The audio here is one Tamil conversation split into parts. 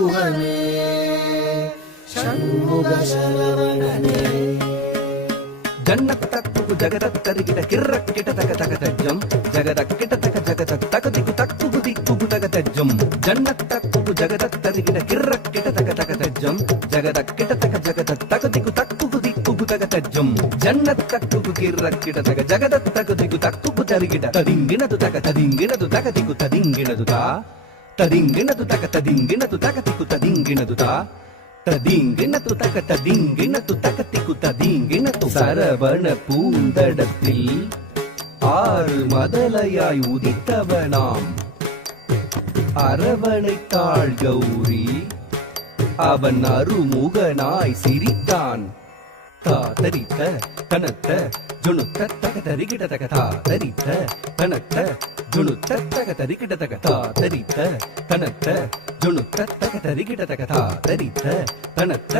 குகனே ஷண்முக சரவணனே ஜன்னத்தக்கு ஜகதத்தரிகிட கிர்ரக்கிட தக தக தஜ்ஜம் ஜகதக்கிட தக ஜகத தகதிகு தக்கு திக்கு தக தஜ்ஜம் ஜன்னத்தக்கு ஜகதத்தரிகிட கிர்ரக்கிட தக தக தஜ்ஜம் ஜகதக்கிட தக ஜகத தகதிகு தக்கு திக்கு தக தஜ்ஜம் ஜன்னத்தக்கு கிர்ரக்கிட தக ஜகத தகதிகு தக்கு தரிகிட ததிங்கினது தகதிகு ததிங்கினது தா ததிங்கினது தகதிகு ததிங்கினது தா ததிங்கினது தகதிகு ததிங்கினது சரவண பூந்தடத்தில் ஆறு மதலையாய் உதித்தவனாம் அரவணைத்தாள் கௌரி அவன் அருமுகனாய் சிரித்தான் தாதரித்த கனத்த ஜுணுத்த தகதரிகிட தக தாதரித்த கனத்த ஜுணுத்த தகதரிகிட தக தாதரித்த கனத்த ஜுணுத்த தகதரிகிட தக தாதரித்த கனத்த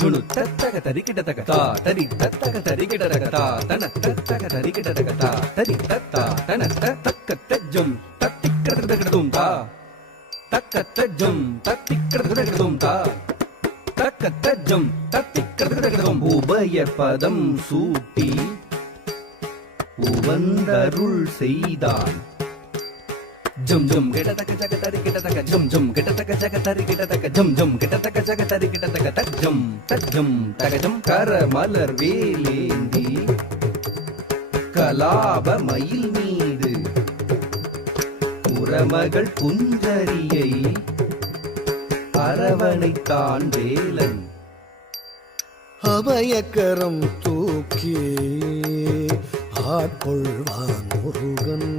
ஜுணுத்த தகதரிகிட தக தாதரித்த தகதரிகிட தக தாதனத்த தகதரிகிட தக தாதரித்த தாதனத்த தக்கத்த ஜும் தத்திக்கிடதகதும் தா தக்கத்த ஜும் தத்திக்கிடதகதும் தா தக்கத்தஜம் தத்திக்கதகதம் உபய பதம் சூட்டி உவந்தருள் செய்தான் ஜம் ஜம் கிடதக ஜகதரி கிடதக ஜம் ஜம் கிடதக ஜகதரி கிடதக ஜம் ஜம் கிடதக ஜகதரி கிடதக தஜம் தஜம் தகஜம் கரமலர் வேலேந்தி கலாப மயில் மீது புறமகள் குஞ்சரியை அரவணைத்தான் வேலன் அபயக்கரம் தூக்கி ஆட்கொள்வான் முருகன்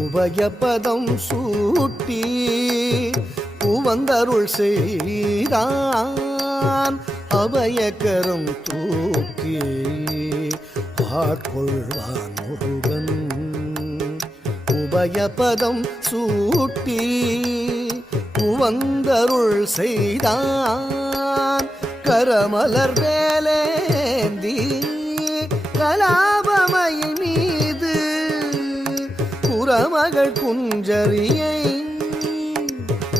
உபயபதம் சூட்டி உவந்தருள் செய்தான் அபயக்கரம் தூக்கி ஆட்கொள்வான் முருகன் உபயபதம் சூட்டி உவந்தருள் செய்தான் கரமலர் வேலேந்தி கலாபமயில் மீது புறமகள் குஞ்சரியை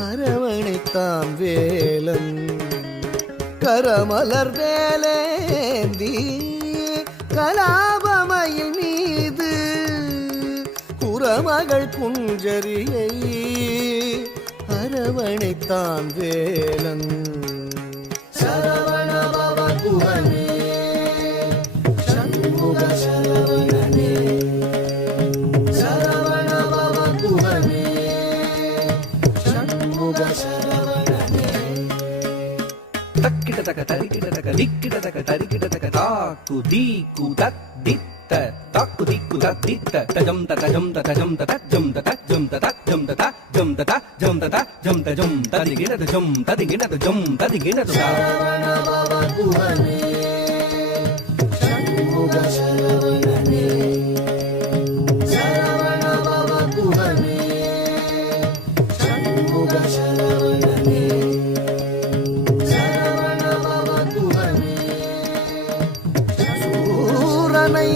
அரவணைத்தான் வேலன் கரமலர் வேலேந்தி கலாபமயில் மீது புறமகள் குஞ்சரியை அரவணைத்தான் வேலன் சரவண பவ குகனே ஷண்முக சரவணனே சரவண பவ குகனே ஷண்முக சரவணனே தக்கிட தக தரிகிட தக திக்கிட தக தரிகிட தக தாக்கு தீக்கு தக் தித்த தாக்கு திக்கு தக் தித்த தஜம் தஜம் தஜம் தஜம் தஜம் தஜம் தஜம் தஜம் தஜம் தஜம் ததிகிட தஜம் ததிகிட தஜம் ததிகிட சரவண பவ குகனே ஷண்முக சரவணனே சரவண பவ குகனே ஷண்முக சரவணனே சரவண பவ குகனே சூரனை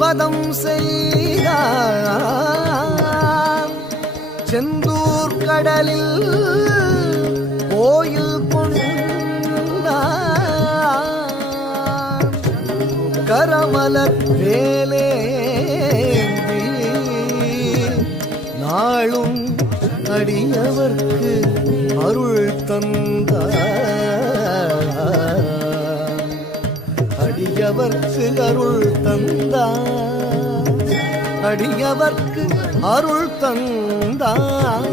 வதம் செய்தான் செந்தூர் கடலில் கோயில் கொண்டான் கரமலர் வேலேந்தி நாளும் அடியவர்க்கு அருள் தந்தார் அடியவர்க்கு அருள் தந்தார் அடியவர்க்கு அருள் தந்தார்